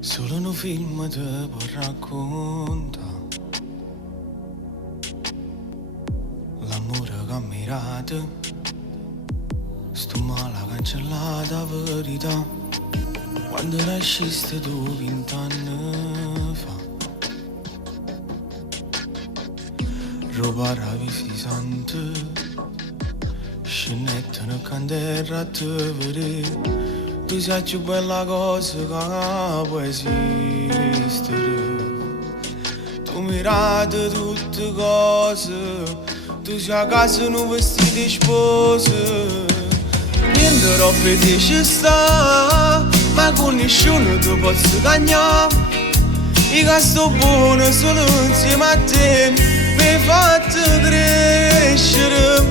Solo un film te può raccontare l'amore che ha mirato, sto male cancellata verità. Quando nasciste tu 20 anni fa, roba ravi si sente, scenetta nel canterra a te vedere. Tu sei più bella cosa che può esistere. Tu mirate tutte cose, tu sei a casa non vestiti di spose. Niente roba ti ci sta, ma con nessuno tu posso cagnare. Io che sto buono solo insieme a te, mi hai fatto crescere.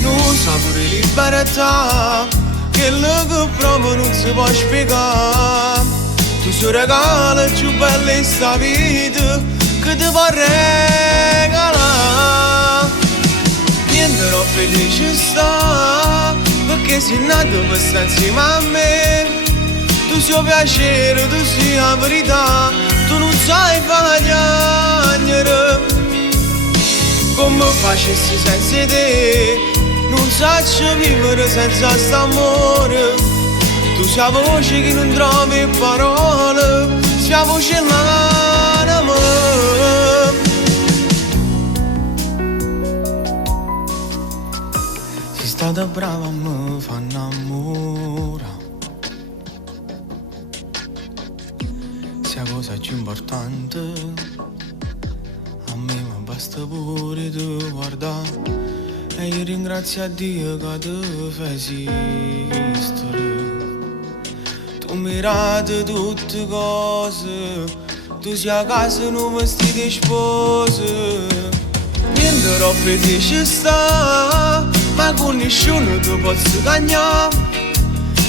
Non sa pure libertà, quello che provo non si può spiegare. Tu sei regalo più bello in sta vita che ti vorrei regalare. Niente non felice sta, perché sei nato per stare insieme a me. Tu sei piacere, tu sei la verità, tu non sai piangere. Come facessi senza te, non saggio vivere senza st'amore. Tu sei la voce che non trovi parole, sei la voce l'anima. Sei stata brava a me fa innamorare. Sei la cosa più importante, a me mi basta pure tu guardare. E io ringrazio a Dio che ti fai esistere. Tu mirate tutte cose, tu sei a casa non vestiti di spose. Niente roba ti ci sta, ma con nessuno tu posso cagnare.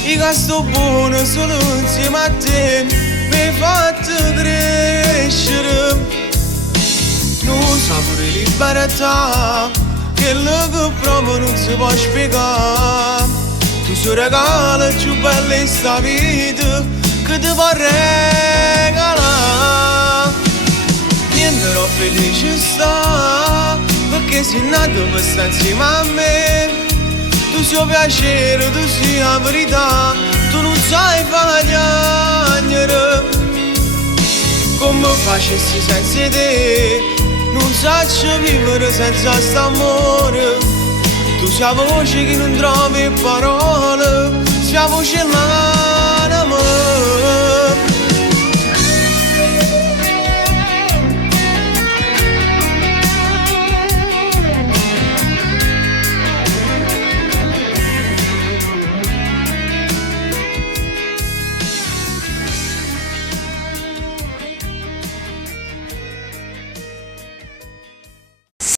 Io che sto buono solo insieme a te, mi hai fatto crescere. Non sa pure libertà, quello che provo non si può spiegare. Tu sei regalo più bello in sta vita che ti vorrei regalare. Niente non felice sta, perché sei nato per stare insieme a me. Tu sei piacere, tu sei la verità, tu non sai piangere. Come facessi senza te, non saggio vivere senza st'amore. Tu sei la voce che non trovi parole, sei la voce là.